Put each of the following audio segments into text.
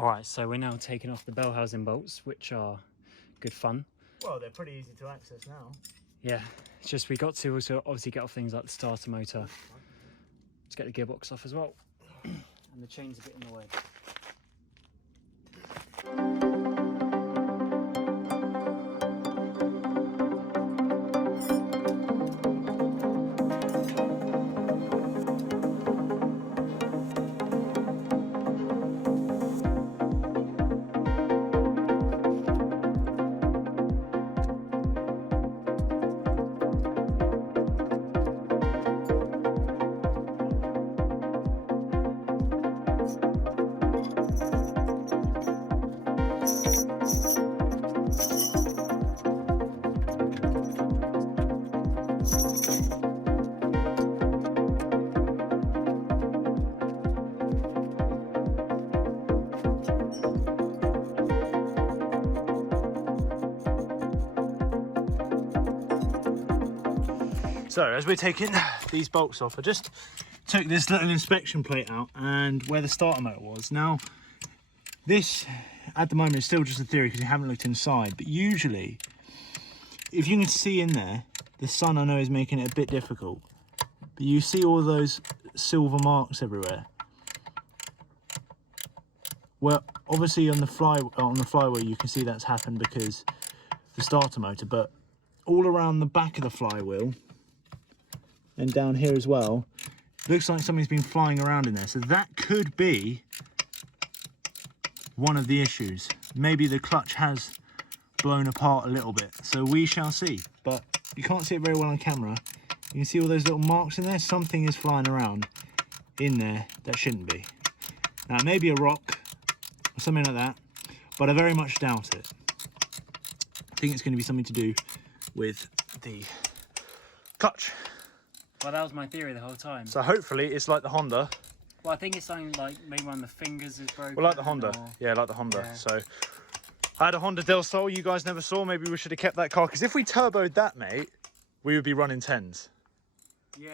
Alright, so we're now taking off the bell housing bolts, which are good fun. Well, they're pretty easy to access now. Yeah, it's just we got to also obviously get off things like the starter motor. Let's get the gearbox off as well. And the chain's a bit in the way. So as we're taking these bolts off, I just took this little inspection plate out and where the starter motor was. Now this at the moment is still just a theory because we haven't looked inside, but usually if you can see in there, the sun I know is making it a bit difficult, but you see all those silver marks everywhere. Well, obviously on the flywheel you can see that's happened because the starter motor, but all around the back of the flywheel and down here as well, looks like something's been flying around in there. So that could be one of the issues. Maybe the clutch has blown apart a little bit. So we shall see. But you can't see it very well on camera. You can see all those little marks in there. Something is flying around in there that shouldn't be. Now it may be a rock or something like that, but I very much doubt it. I think it's going to be something to do with the clutch. Well, that was my theory the whole time. So hopefully it's like the Honda. Well, I think it's something like maybe one of the fingers is broken. Well, like the Honda. Or... Yeah, like the Honda. Yeah. So I had a Honda Del Sol you guys never saw. Maybe we should have kept that car, because if we turboed that, mate, we would be running 10s. Yeah.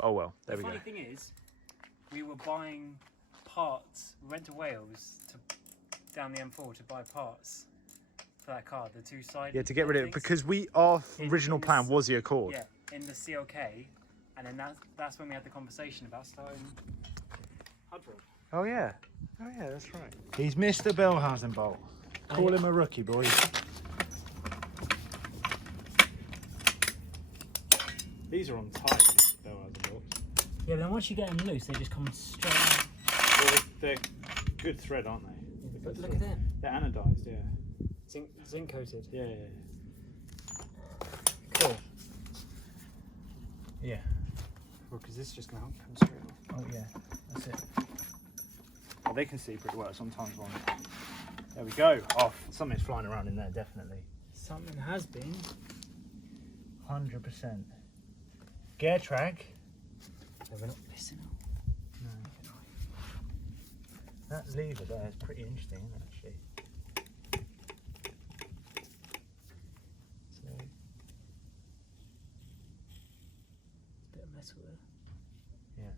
Oh well, there we go. The funny thing is, we were buying parts. We went to Wales down the M4 to buy parts for that car, the two side. Yeah, to get rid of it, because our original plan was the Accord. Yeah, in the CLK, and then that's when we had the conversation about starting HudRod. Oh yeah, that's right. He's Mr. Bellhousing Bolt. Call him a rookie, boys. These are on tight, Bellhousing bolts. Yeah, but then once you get them loose, they just come straight out. Well, they're good thread, aren't they? Yeah, but look at them. They're anodized, yeah. Zinc coated. Yeah. Cool. Yeah. Well, because this is just going to come straight off. Oh yeah, that's it. Oh, they can see pretty well sometimes on. There we go. Oh, something's flying around in there, definitely. Something has been. 100%. Gear track. No, we're not missing out. No. That lever there is pretty interesting, isn't it, actually? So, Bit of metal there. yeah.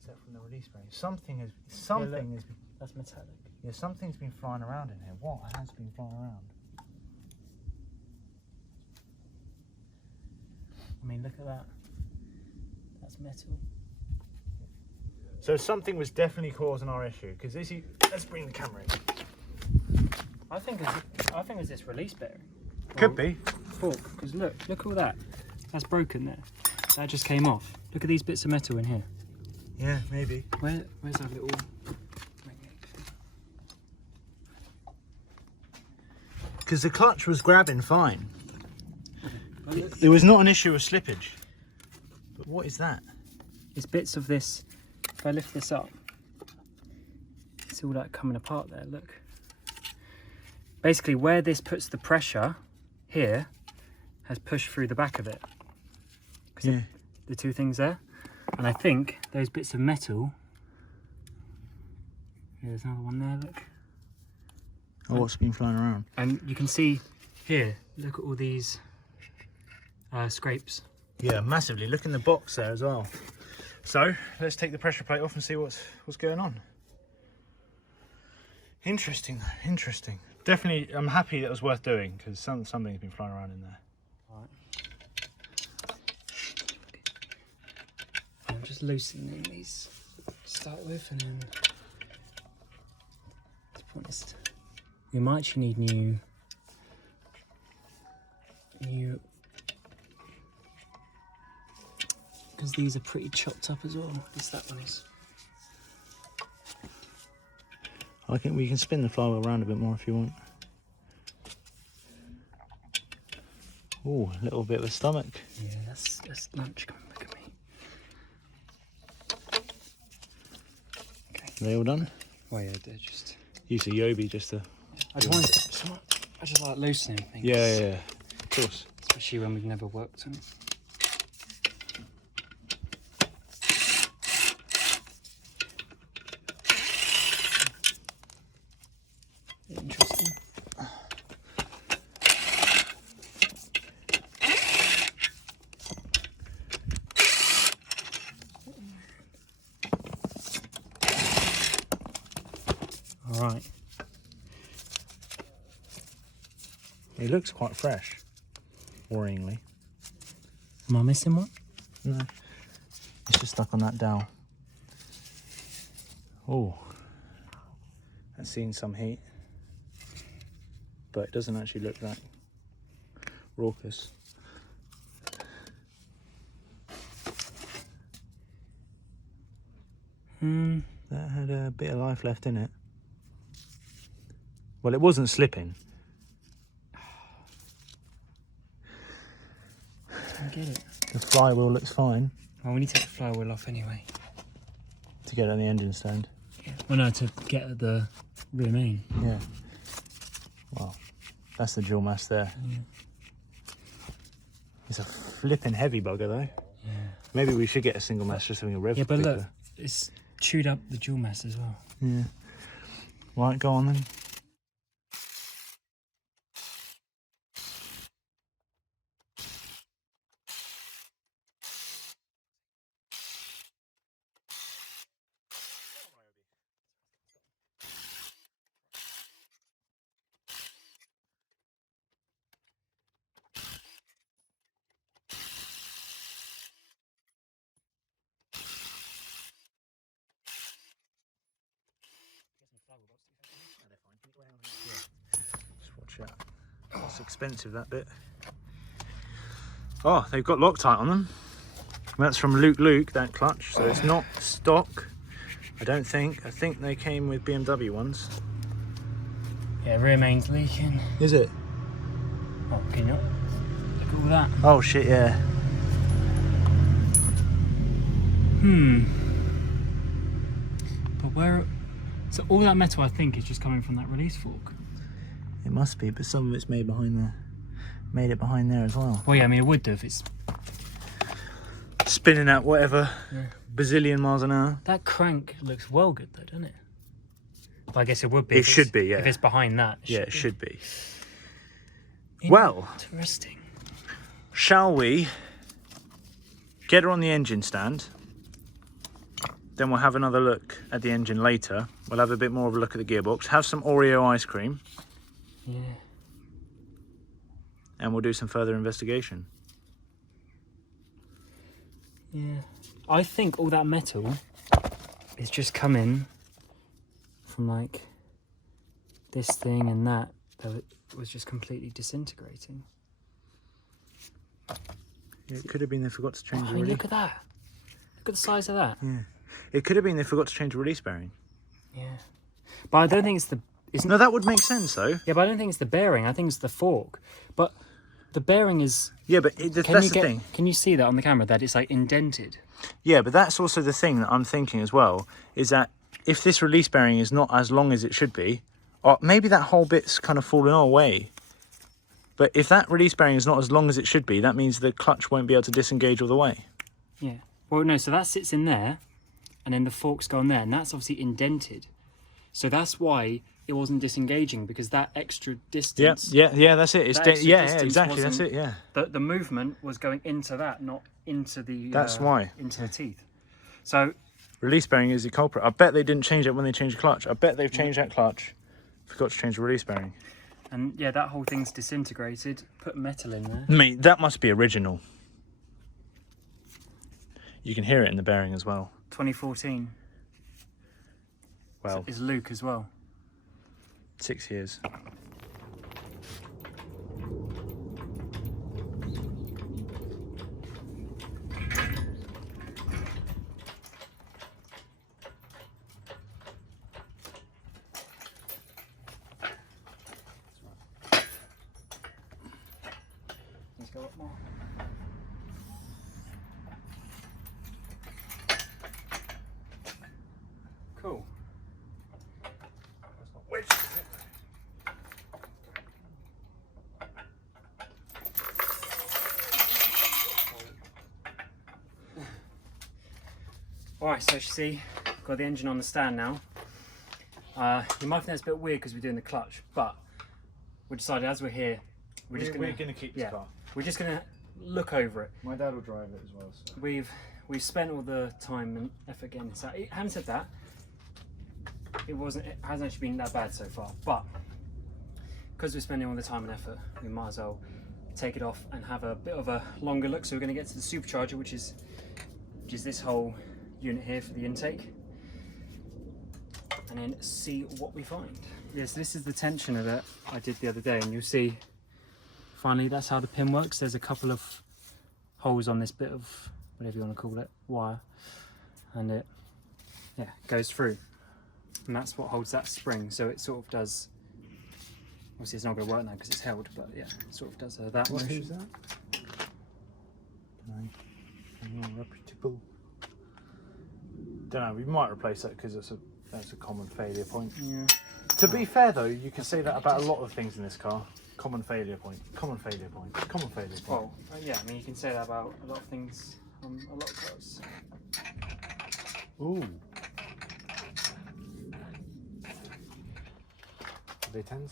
Is that from the release frame? Something is. That's metallic. Yeah, something's been flying around in here. What has been flying around? I mean, look at that. That's metal. So something was definitely causing our issue, because this is. Let's bring the camera in. I think it's this release bearing. Could be. Fork, because look at all that. That's broken there. That just came off. Look at these bits of metal in here. Yeah, maybe. Where's our little? Because the clutch was grabbing fine. There was not an issue of slippage. But what is that? It's bits of this. If I lift this up, see all that coming apart there, look. Basically where this puts the pressure here has pushed through the back of it. Yeah. The two things there. And I think those bits of metal, there's another one there, look. Oh, what's been flying around? And you can see here, look at all these scrapes. Yeah, massively. Look in the box there as well. So let's take the pressure plate off and see what's going on. Interesting though, interesting. Definitely, I'm happy that was worth doing because something's been flying around in there. I'm just loosening these to start with, and then to be honest, we might actually need new, because these are pretty chopped up as well. At least that one is. I think we can spin the flywheel around a bit more if you want. Oh, a little bit of a stomach. Yeah, that's lunch coming back at me. Okay. Are they all done? Well, yeah, they're just. Use a Yobi just to. I just like loosening things. Yeah, of course. Especially when we've never worked on it. Interesting. All right. It looks quite fresh, worryingly. Am I missing one? No, it's just stuck on that dowel. Oh, that's seen some heat, but it doesn't actually look that raucous. That had a bit of life left in it. Well, it wasn't slipping. I get it. The flywheel looks fine. Well, we need to take the flywheel off anyway. To get on the engine stand. Yeah. Well, no, to get at the rear main. Yeah. Well, that's the dual mass there. Yeah. It's a flipping heavy bugger though. Yeah. Maybe we should get a single mass just having a rev. Yeah, but bigger. look, it's chewed up the dual mass as well. Yeah. Right, go on then. Just watch out. It's expensive, that bit. Oh, they've got Loctite on them. That's from Luke, that clutch, so it's not stock, I don't think. I think they came with BMW ones. Yeah, rear main's leaking. Is it? Oh, can you look at all that? Oh shit, yeah. But where... So all that metal, I think, is just coming from that release fork. It must be, but some of it's made behind there. Made it behind there as well. Well, yeah, I mean, it would do if it's... Spinning at whatever, bazillion miles an hour. That crank looks well good, though, doesn't it? But I guess it would be. It should be, yeah. If it's behind that. It should be. Well, interesting. Shall we get her on the engine stand? Then we'll have another look at the engine later. We'll have a bit more of a look at the gearbox. Have some Oreo ice cream. Yeah. And we'll do some further investigation. Yeah. I think all that metal is just coming from like this thing and that was just completely disintegrating. Yeah, it could have been they forgot to change the I mean, release. look at that. Look at the size of that. Yeah. It could have been they forgot to change the release bearing. Yeah. But I don't think it's the... No, that would make sense though. Yeah, but I don't think it's the bearing. I think it's the fork. But the bearing is... Yeah, but that's the thing. Can you see that on the camera, that it's like indented? Yeah, but that's also the thing that I'm thinking as well, is that if this release bearing is not as long as it should be, or maybe that whole bit's kind of fallen away. But if that release bearing is not as long as it should be, that means the clutch won't be able to disengage all the way. Yeah. Well, no, so that sits in there, and then the forks go on there, and that's obviously indented. So that's why it wasn't disengaging, because that extra distance... Yeah, that's it. It's exactly, that's it, yeah. The movement was going into that, not into the... That's why. Into the teeth. So... Release bearing is the culprit. I bet they didn't change it when they changed the clutch. I bet they've changed that clutch Forgot to change the release bearing. And yeah, that whole thing's disintegrated. Put metal in there. Mate, that must be original. You can hear it in the bearing as well. 2014. Well, Is Luke as well. 6 years. Let's go up more. Cool. Alright, so as you see, got the engine on the stand now. You might think that's a bit weird because we're doing the clutch, but we decided as we're here, we're just gonna keep this car. we're just gonna look over it. My dad will drive it as well. So. We've spent all the time and effort getting this out. Having said that, it hasn't actually been that bad so far, but because we're spending all the time and effort, we might as well take it off and have a bit of a longer look. So we're going to get to the supercharger, which is this whole unit here for the intake, and then see what we find. Yes, this is the tensioner that I did the other day, and you'll see finally that's how the pin works. There's a couple of holes on this bit of whatever you want to call it, wire, and it goes through, and that's what holds that spring. So it sort of does, obviously it's not going to work now because it's held, but yeah, it sort of does that What motion. is that? Reputable. Don't know. We might replace that because that's a common failure point. Yeah. To be fair though, you can say that about a lot of things in this car. Common failure point. Common failure point. Common failure point. Well, yeah. I mean, you can say that about a lot of things on a lot of cars. Ooh. Are they 10s?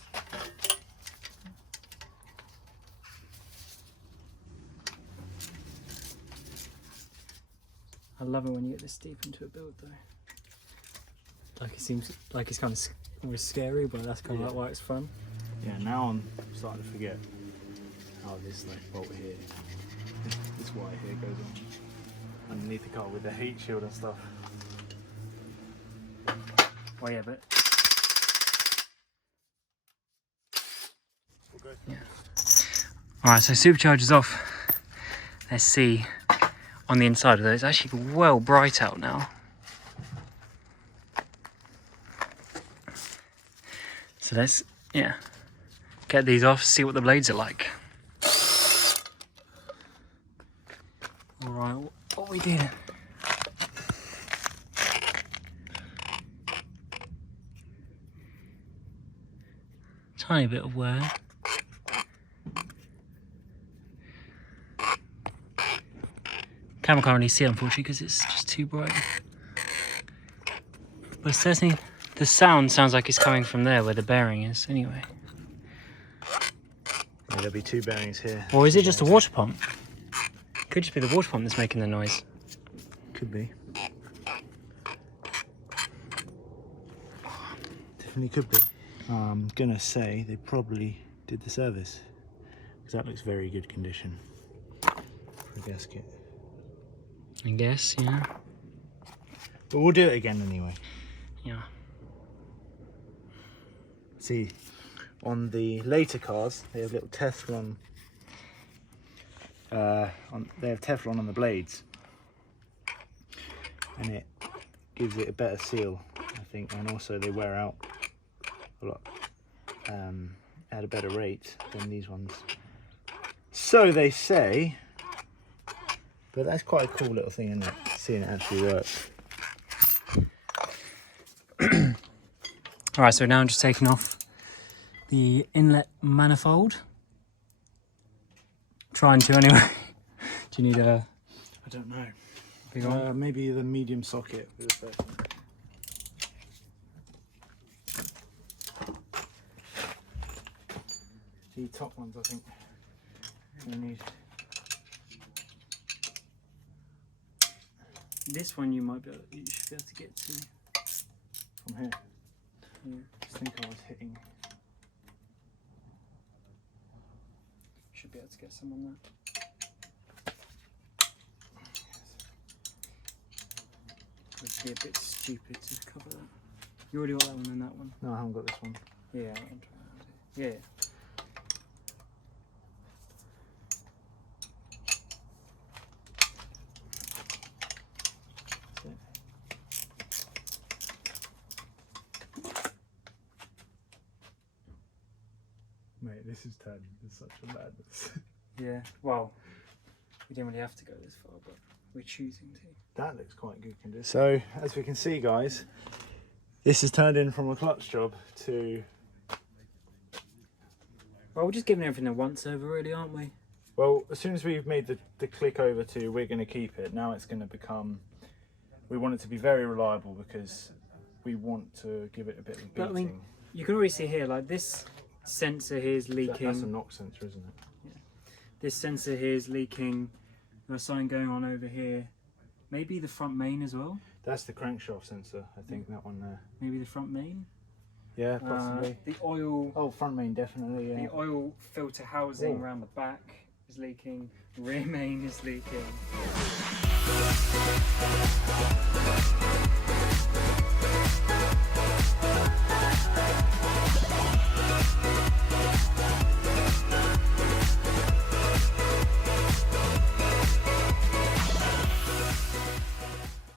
I love it when you get this deep into a build though. Like it seems like it's kind of almost scary, but that's kind of like why it's fun. Yeah, now I'm starting to forget how this like bolt here, this wire here goes on underneath the car with the heat shield and stuff. Well, yeah, but yeah. All right, so supercharger's off. Let's see on the inside of those. It's actually well bright out now. So let's get these off, see what the blades are like. All right, what we did. Tiny bit of wear. Camera can't really see it, unfortunately, because it's just too bright. But certainly the sound sounds like it's coming from there where the bearing is anyway. Yeah, there'll be two bearings here. Or is it just a water pump? Could just be the water pump that's making the noise. Could be. Definitely could be. I'm gonna say they probably did the service because that looks very good condition for a gasket. I guess, yeah. But we'll do it again anyway. Yeah. See, on the later cars, they have little Teflon. They have Teflon on the blades, and it gives it a better seal, I think, and also they wear out a lot at a better rate than these ones. So they say, but that's quite a cool little thing, isn't it? Seeing it actually work. All right, so now I'm just taking off the inlet manifold. Trying to anyway. Do you need a I don't know. big one? Maybe the medium socket for the first one. The top ones, I think, you need. This one you should be able to get to. From here. Yeah. think I was hitting. Should be able to get some on that. Would be a bit stupid to cover that. You already got that one and that one. No, I haven't got this one. Yeah, I'm trying to. Yeah. Mate, this is turning into such a madness. Yeah. Well, we didn't really have to go this far, but we're choosing to. That looks quite good condition. So, as we can see, guys, this has turned in from a clutch job to... Well, we're just giving everything a once over, really, aren't we? Well, as soon as we've made the click over to we're going to keep it, now it's going to become... We want it to be very reliable because we want to give it a bit of a beating. But, I mean, you can already see here, like, this sensor here is leaking. That's a knock sensor, isn't it? Yeah. This sensor here is leaking. There's something going on over here. Maybe the front main as well. That's the crankshaft sensor, I think, that one there. Maybe the front main. Yeah, possibly. The oil. Oh, front main, definitely, yeah. The oil filter housing around the back is leaking. Rear main is leaking.